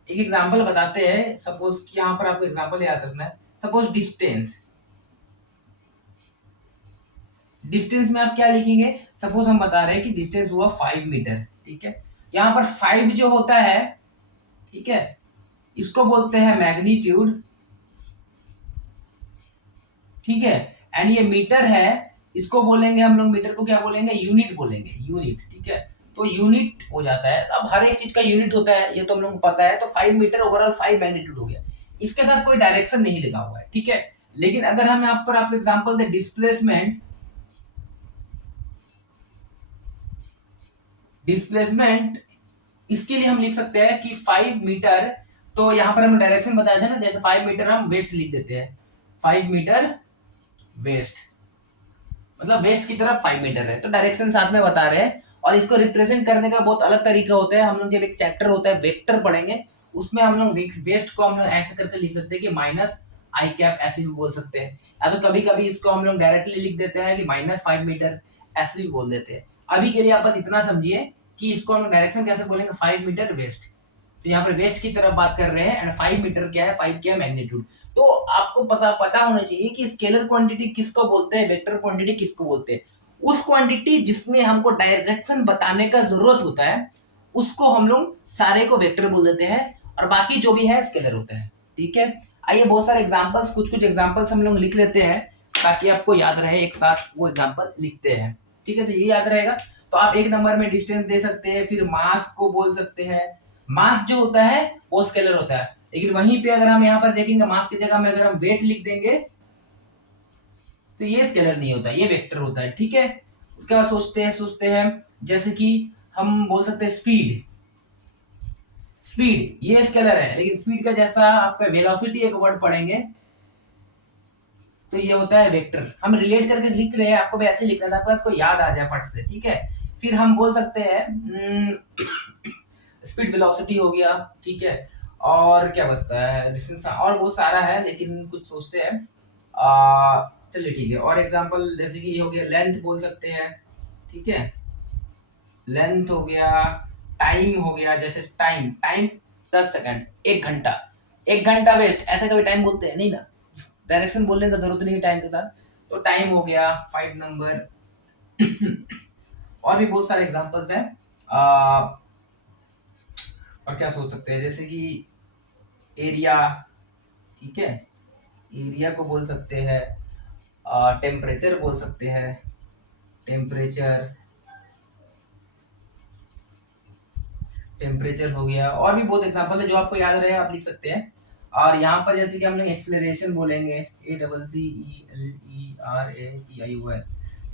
एक एग्जांपल बताते हैं, सपोज कि यहाँ पर आपको एग्जांपल याद रखना है। सपोज डिस्टेंस, डिस्टेंस में आप क्या लिखेंगे, सपोज हम बता रहे हैं कि डिस्टेंस हुआ 5 मीटर, ठीक है। यहाँ पर 5 जो होता है, ठीक है, इसको बोलते हैं मैग्नीट्यूड, ठीक है। एंड ये मीटर है, इसको बोलेंगे हम लोग, मीटर को क्या बोलेंगे, यूनिट बोलेंगे, यूनिट, ठीक है। तो यूनिट हो जाता है। अब हर एक चीज का यूनिट होता है, ये तो हम लोग को पता है। तो 5 मीटर ओवरऑल 5 मैग्नीट्यूड हो गया। इसके साथ कोई डायरेक्शन नहीं लिखा हुआ है, ठीक है। लेकिन अगर हम यहाँ पर आपको एग्जांपल दे डिस्प्लेसमेंट, इसके लिए हम लिख सकते हैं कि 5 मीटर, तो यहाँ पर हम डायरेक्शन बताया था ना, जैसे 5 मीटर हम वेस्ट लिख देते हैं, 5 मीटर वेस्ट, मतलब वेस्ट की तरफ 5 मीटर है, तो डायरेक्शन साथ में बता रहे हैं। और इसको रिप्रेजेंट करने का बहुत अलग तरीका होता है। हम लोग जब एक चैप्टर होता है वेक्टर पढ़ेंगे, उसमें हम लोग वेस्ट को हम लोग ऐसे करके लिख सकते हैं कि माइनस आई कैप, ऐसे भी बोल सकते हैं। या तो कभी कभी इसको हम लोग डायरेक्टली लिख देते हैं कि -5 मीटर, ऐसे भी बोल देते हैं। अभी के लिए आप बस इतना समझिए कि इसको हम डायरेक्शन कैसे बोलेंगे, 5 मीटर वेस्ट। तो यहाँ पर वेस्ट की तरफ बात कर रहे हैं। एंड 5 मीटर क्या है, 5 क्या है, मैग्नीट्यूड। तो आपको पता होना चाहिए कि स्केलर क्वांटिटी किसको बोलते हैं, वेक्टर क्वांटिटी किसको बोलते हैं। उस क्वांटिटी जिसमें हमको डायरेक्शन बताने का जरूरत होता है, उसको हम लोग सारे को वेक्टर बोल देते हैं, और बाकी जो भी है स्केलर होता है, ठीक है। आइए बहुत सारे एग्जांपल्स, कुछ एग्जांपल्स हम लोग लिख लेते हैं ताकि आपको याद रहे। एक साथ वो एग्जांपल लिखते हैं, ठीक है। तो ये याद रहेगा। तो आप एक नंबर में डिस्टेंस दे सकते हैं, फिर मास को बोल सकते हैं। मास जो होता है वो स्केलर होता है, लेकिन वहीं पे अगर हम यहाँ पर देखेंगे मास की जगह में अगर हम वेट लिख देंगे तो ये स्केलर नहीं होता, ये वेक्टर होता है, ठीक है। उसके बाद सोचते हैं जैसे कि हम बोल सकते हैं स्पीड, ये स्केलर है, लेकिन स्पीड का जैसा आपका वेलोसिटी एक वर्ड पढ़ेंगे तो ये होता है वेक्टर। हम रिलेट करके लिख रहे हैं, आपको भी ऐसे लिखना था, आपको याद आ जाए फट से, ठीक है। फिर हम बोल सकते हैं स्पीड वेलोसिटी हो गया, ठीक है। और क्या बचता है, डिस्टेंस, और बहुत सारा है लेकिन कुछ सोचते हैं। चलिए ठीक है, और एग्जांपल जैसे कि ये हो गया, लेंथ बोल सकते हैं, ठीक है, लेंथ हो गया। टाइम हो गया, जैसे टाइम 10 सेकंड, 1 घंटा वेस्ट, ऐसा कभी टाइम बोलते हैं नहीं ना, डायरेक्शन बोलने का जरूरत नहीं है टाइम के साथ। तो टाइम हो गया 5 नंबर। और भी बहुत सारे एग्जांपल्स हैं। और क्या सोच सकते हैं, जैसे कि एरिया, ठीक है, एरिया को बोल सकते हैं, टेम्परेचर बोल सकते हैं, टेम्परेचर, टेम्परेचर हो गया, और भी बहुत एग्जांपल है जो आपको याद रहे आप लिख सकते हैं। और यहाँ पर जैसे कि हम लोग एक्सेलरेशन बोलेंगे, ACCELERATION,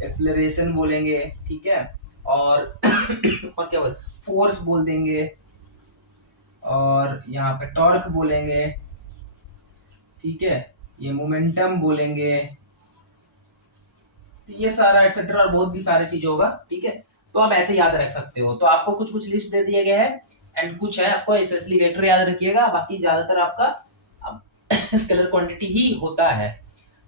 एक्सेलरेशन बोलेंगे, ठीक है, और और क्या बोल, फोर्स बोल देंगे, और यहाँ पे टॉर्क बोलेंगे, ठीक है, ये मोमेंटम बोलेंगे, तो ये सारा एक्सेट्रा और बहुत भी सारी चीज होगा, ठीक है। तो आप ऐसे याद रख सकते हो। तो आपको कुछ कुछ लिस्ट दे दिया गया है एंड कुछ है आपको स्पेशली वेक्टर याद रखिएगा, बाकी ज्यादातर आपका स्केलर क्वांटिटी ही होता है।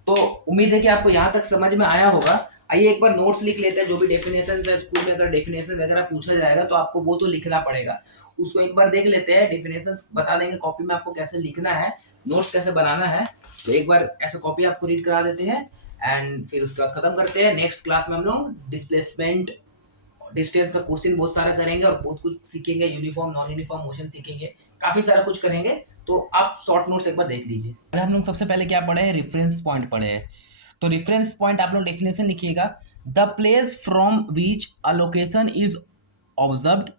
तो उम्मीद है कि आपको यहाँ तक समझ में आया होगा। आइए एक बार नोट्स लिख लेते हैं, जो भी डेफिनेशन है स्कूल में अगर डेफिनेशन वगैरह पूछा जाएगा तो आपको वो तो लिखना पड़ेगा, उसको एक बार देख लेते हैं। डेफिनेशन बता देंगे कॉपी में आपको कैसे लिखना है, नोट्स कैसे बनाना है, तो एक बार ऐसा कॉपी आपको रीड करा देते हैं एंड फिर उसके बाद खत्म करते हैं। नेक्स्ट क्लास में हम लोग डिस्प्लेसमेंट डिस्टेंस का क्वेश्चन बहुत सारा करेंगे और बहुत कुछ सीखेंगे, यूनिफॉर्म नॉन यूनिफॉर्म मोशन सीखेंगे, काफी सारा कुछ करेंगे। तो आप शॉर्ट नोट्स एक बार देख लीजिए। अगर हम लोग सबसे पहले क्या पढ़े हैं, रेफरेंस पॉइंट पढ़े हैं। तो रेफरेंस पॉइंट आप लोग डेफिनेशन लिखिएगा, the place from which a location is observed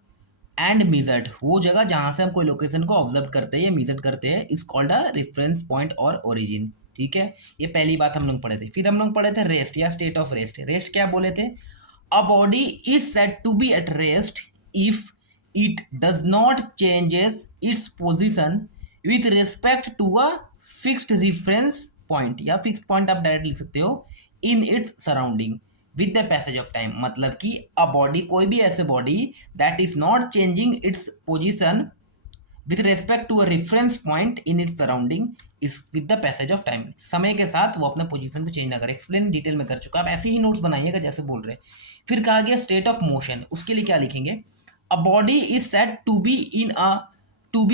and measured, वो जगह जहां से हम कोई लोकेशन को ऑब्जर्व करते हैं या मेजर करते हैं is called a reference point और ओरिजिन, ठीक है। ये पहली बात हम लोग पढ़े थे। फिर हम लोग पढ़े थे रेस्ट या स्टेट ऑफ रेस्ट। रेस्ट क्या बोले थे, a body is said to be at rest if it does not changes its position with respect to a fixed reference point, या फिक्स्ड पॉइंट आप डायरेक्ट लिख सकते हो, in its surrounding with the passage of time. मतलब कि a body, कोई भी ऐसे body that is not changing its position with respect to a reference point in its surrounding is with the passage of time, समय के साथ वो अपने पोजीशन को चेंज ना करे। एक्सप्लेन डिटेल में कर चुका, आप ऐसे ही नोट्स बनाइएगा जैसे बोल रहे हैं। फिर कहा गया स्टेट ऑफ मोशन, उसके लिए क्या लिखेंगे, a body is said to be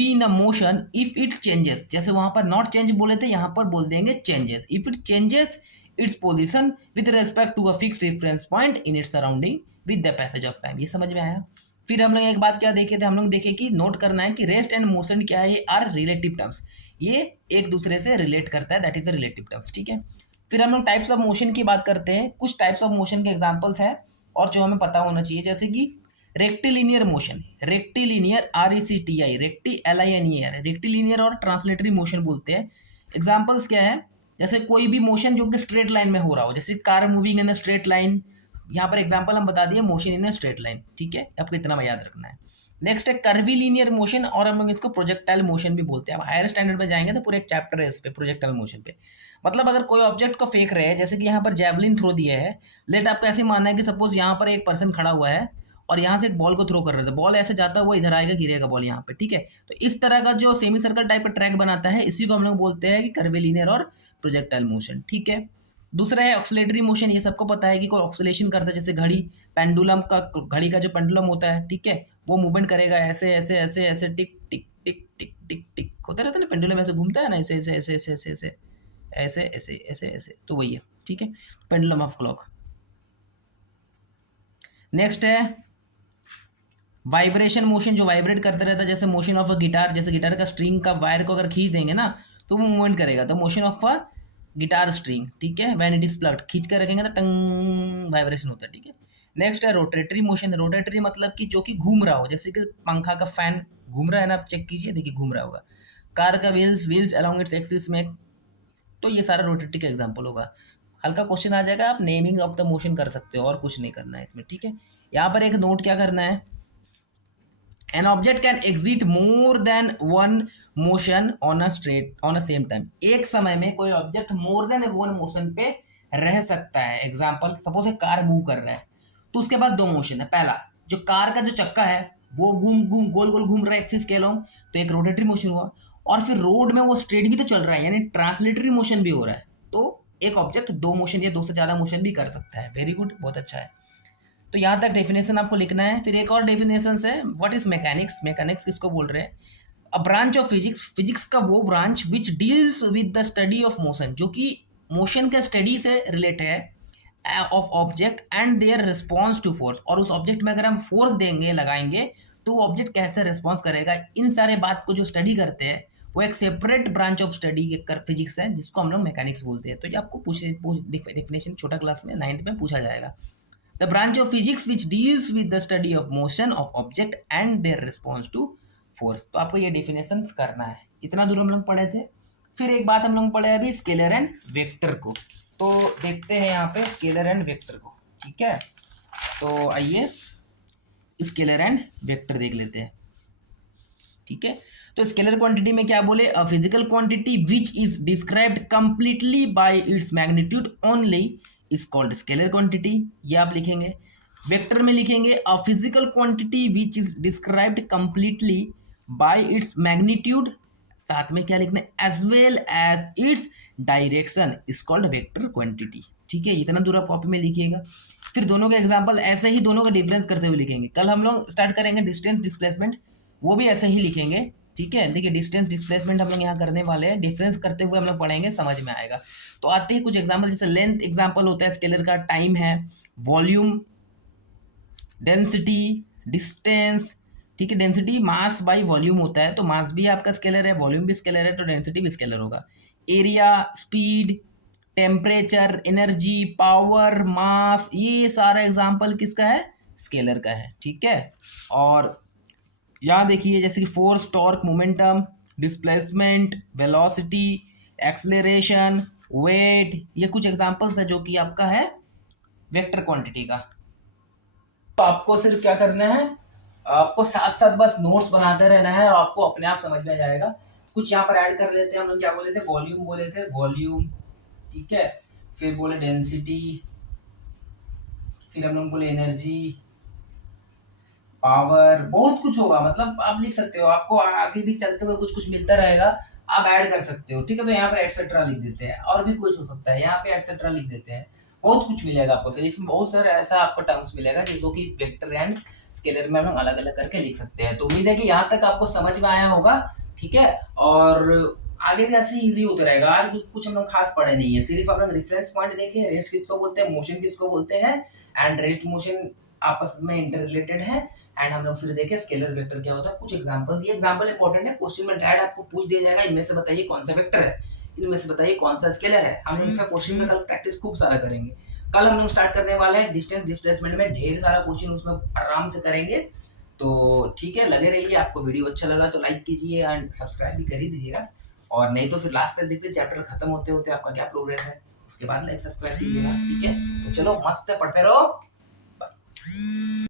in a motion if it changes, जैसे वहां पर नॉट चेंज बोले थे, यहाँ पर बोल देंगे changes, if it changes its position with respect to a fixed reference point in its surrounding with the passage of time. ये समझ में आया। फिर हम लोग एक बात क्या देखे थे, हम लोग देखे कि नोट करना है कि रेस्ट एंड मोशन क्या है, ये आर रिलेटिव टर्म्स, ये एक दूसरे से रिलेट करता है, that is the relative terms, ठीक है। फिर हम लोग टाइप्स ऑफ मोशन की बात करते हैं, कुछ टाइप्स ऑफ मोशन के एग्जांपल्स हैं और जो हमें पता होना चाहिए, जैसे कि rectilinear motion, rectilinear RECTI, recti LINER, rectilinear और ट्रांसलेटरी मोशन बोलते हैं। एग्जांपल्स क्या है, जैसे कोई भी मोशन जो कि स्ट्रेट लाइन में हो रहा हो, जैसे car moving in straight line, यहाँ पर एग्जांपल हम बता दिए मोशन इन स्ट्रेट लाइन, ठीक है, आपको इतना याद रखना है। नेक्स्ट है कर्वीलिनियर मोशन, और हम लोग इसको प्रोजेक्टाइल मोशन भी बोलते हैं। अब हायर स्टैंडर्ड में जाएंगे तो पूरे एक चैप्टर है इस पे, प्रोजेक्टाइल मोशन पे। मतलब अगर कोई ऑब्जेक्ट को फेंक रहे हैं, जैसे कि यहाँ पर जैवलिन थ्रो दिया है, लेट आपको ऐसे मानना है कि सपोज यहाँ पर एक पर्सन खड़ा हुआ है और यहाँ से एक बॉल को थ्रो कर रहे थे, बॉल ऐसे जाता है, वो इधर आएगा, गिरेगा बॉल यहाँ पे, ठीक है। तो इस तरह का जो सेमी सर्कल टाइप का ट्रैक बनाता है, इसी को हम लोग बोलते हैं कि कर्वीलिनियर और प्रोजेक्टाइल मोशन, ठीक है। दूसरा है ऑक्सीलेटरी मोशन, ये सबको पता है कि कोई ऑक्सीलेशन करता है, जैसे घड़ी, पेंडुलम का, घड़ी का जो पेंडुलम होता है, ठीक है, वो मूवमेंट करेगा ऐसे ऐसे ऐसे ऐसे, टिक टिक टिक टिक टिक टिक होता रहता है ना, पेंडुलम ऐसे घूमता है ना, ऐसे ऐसे ऐसे ऐसे ऐसे ऐसे ऐसे ऐसे ऐसे ऐसे, तो वही है, ठीक है, पेंडुलम ऑफ क्लॉक। नेक्स्ट है वाइब्रेशन मोशन, जो वाइब्रेट करता रहता है, जैसे मोशन ऑफ अ गिटार, जैसे गिटार का स्ट्रिंग का वायर को अगर खींच देंगे ना तो वो मूवमेंट करेगा, तो motion of a guitar string, ठीक है, व्हेन इट इज प्लग्ड, खींच कर रखेंगे तो टंग वाइब्रेशन होता है, ठीक है। नेक्स्ट है रोटेटरी मोशन, रोटेटरी मतलब कि जो कि घूम रहा हो, जैसे कि पंखा का फैन घूम रहा है ना, आप चेक कीजिए, देखिए घूम रहा होगा। कार का व्हील्स अलोंग इट्स एक्सिस में, तो ये सारा रोटेटरी का एग्जाम्पल होगा। हल्का क्वेश्चन आ जाएगा, आप नेमिंग ऑफ द मोशन कर सकते हो और कुछ नहीं करना है इसमें, ठीक है। यहाँ पर एक नोट क्या करना है, an object can exit more than one motion on a same time, एक समय में कोई object more than one motion पे रह सकता है। एग्जांपल, सपोज एक कार मूव कर रहा है तो उसके पास दो मोशन है, पहला जो कार का जो चक्का है वो घूम घूम गोल गोल घूम रहा है एक्सिस के अलोंग, तो एक रोटेटरी मोशन हुआ, और फिर रोड में वो स्ट्रेट भी तो चल रहा है, यानी ट्रांसलेटरी मोशन भी हो रहा है। तो एक ऑब्जेक्ट दो मोशन या दो से ज्यादा मोशन भी कर सकता है। वेरी गुड, बहुत अच्छा है। तो यहाँ तक डेफिनेशन आपको लिखना है। फिर एक और डेफिनेशन है, व्हाट इज मैकेनिक्स, मैकेनिक्स किसको बोल रहे हैं, a branch of physics, physics का वो branch which deals with the study of motion, जो कि मोशन के स्टडी से रिलेट है, of object and their response to force, और उस ऑब्जेक्ट में अगर हम फोर्स देंगे लगाएंगे तो वो ऑब्जेक्ट कैसे रिस्पॉन्स करेगा, इन सारे बात को जो स्टडी करते हैं वो एक सेपरेट ब्रांच ऑफ स्टडी कर फिजिक्स है जिसको हम लोग मैकेनिक्स बोलते हैं। तो ये आपको डेफिनेशन छोटा क्लास में 9th में पूछा जाएगा। The branch of physics which deals with the study of motion of object and their response to force. तो आपको ये डेफिनेशन करना है। इतना दूर हम लोग पढ़े थे। फिर एक बात हम लोग पढ़े अभी स्केलर एंड वेक्टर को। तो देखते हैं यहाँ पे स्केलर एंड वेक्टर को, ठीक है। तो आइए स्केलर एंड वेक्टर देख लेते हैं, ठीक है। तो स्केलर क्वांटिटी में क्या बोले, a physical quantity which is described completely by its magnitude only is called scalar quantity, ये आप लिखेंगे। वेक्टर में लिखेंगे a physical quantity which is described completely by its magnitude, साथ में क्या लिखना है, as well as its direction is called vector quantity, ठीक है। इतना दूर आप कॉपी में लिखिएगा। फिर दोनों का एग्जांपल ऐसे ही दोनों का डिफरेंस करते हुए लिखेंगे। कल हम लोग स्टार्ट करेंगे डिस्टेंस डिस्प्लेसमेंट, वो भी ऐसे ही लिखेंगे, ठीक है। देखिए डिस्टेंस डिस्प्लेसमेंट हम लोग यहाँ करने वाले हैं, डिफरेंस करते हुए हम लोग पढ़ेंगे, समझ में आएगा। तो आते हैं कुछ एग्जांपल, जैसे लेंथ एग्जांपल होता है स्केलर का, टाइम है, वॉल्यूम, डेंसिटी, डिस्टेंस, ठीक है। डेंसिटी मास बाई वॉल्यूम होता है, तो मास भी आपका स्केलर है, वॉल्यूम भी स्केलर है, तो डेंसिटी भी स्केलर होगा। Area, speed, temperature, energy, power, mass, ये सारा एग्जांपल किसका है, स्केलर का है, ठीक है। और यहाँ देखिए जैसे कि force, torque, momentum, displacement, velocity, acceleration, weight, ये कुछ एग्जांपल्स है जो कि आपका है वेक्टर क्वांटिटी का। तो आपको सिर्फ क्या करना है, आपको साथ साथ बस नोट्स बनाते रहना है और आपको अपने आप समझ में आ जाएगा। कुछ यहाँ पर ऐड कर लेते हैं हम लोग, क्या बोले थे, वॉल्यूम बोले थे, वॉल्यूम, ठीक है। फिर बोले डेंसिटी, फिर हम लोग बोले एनर्जी, पावर, बहुत कुछ होगा, मतलब आप लिख सकते हो, आपको आगे भी चलते हुए कुछ कुछ मिलता रहेगा, आप ऐड कर सकते हो, ठीक है। तो यहाँ पर एटसेट्रा लिख देते हैं, और भी कुछ हो सकता है, यहाँ पे एटसेट्रा लिख देते हैं, बहुत कुछ मिलेगा आपको फिजिक्स में, बहुत सारा ऐसा आपको टर्म्स मिलेगा जिसको कि वेक्टर एंड स्केलर में हम लोग अलग अलग करके लिख सकते हैं। तो उम्मीद है कि यहाँ तक आपको समझ में आया होगा, ठीक है। और आगे भी ऐसे इजी होते रहेगा। आज कुछ हम लोग खास पढ़े नहीं है, सिर्फ आप लोग रेफरेंस पॉइंट देखे, रेस्ट किसको बोलते हैं, मोशन किसको बोलते हैं, एंड रेस्ट मोशन आपस में इंटर रिलेटेड है। एंड हम लोग फिर देखें स्केलर वेक्टर क्या होता है, कुछ एग्जांपल्स, ये एग्जांपल इंपॉर्टेंट है, क्वेश्चन में डायरेक्ट आपको पूछ दिया जाएगा, इनमें से बताइए कौन सा वेक्टर है, इनमें से बताइए कौन सा स्केलर है। हम इसका क्वेश्चन में कल प्रैक्टिस खूब सारा करेंगे। कल हम लोग स्टार्ट करने वाले हैं डिस्टेंस डिस्प्लेसमेंट में, ढेर सारा क्वेश्चन उसमें आराम से करेंगे। तो ठीक है, लगे रहिए। आपको वीडियो अच्छा लगा तो लाइक कीजिए एंड सब्सक्राइब भी कर ही दीजिएगा, और नहीं तो फिर लास्ट तक देखते चैप्टर खत्म होते होते आपका क्या प्रोग्रेस है, उसके बाद लाइक सब्सक्राइब कीजिएगा, ठीक है। तो चलो मस्त पढ़ते रहो।